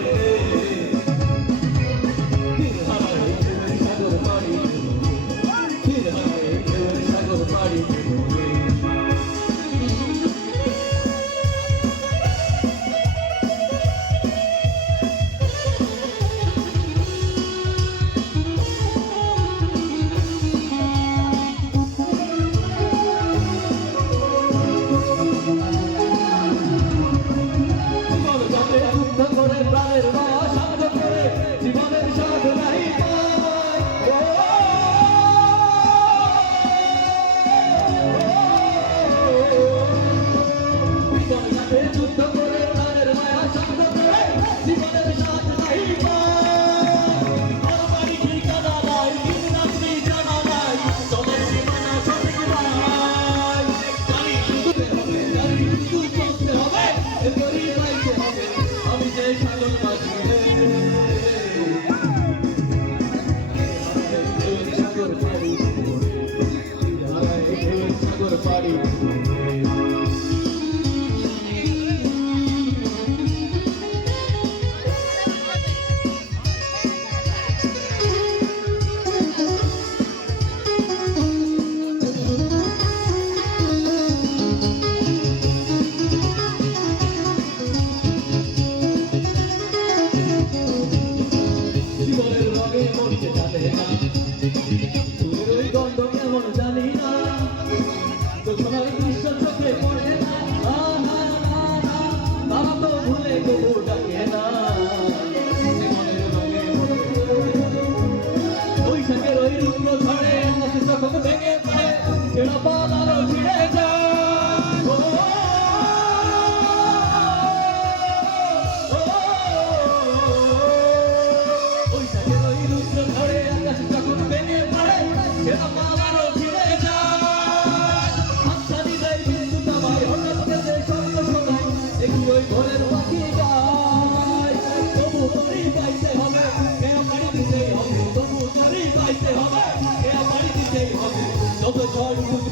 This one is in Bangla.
Amen. ওই রুদ্র ঝড়ে আমার সে সকল ভেঙে পড়ে কেনা পালালো Ao petróleo muito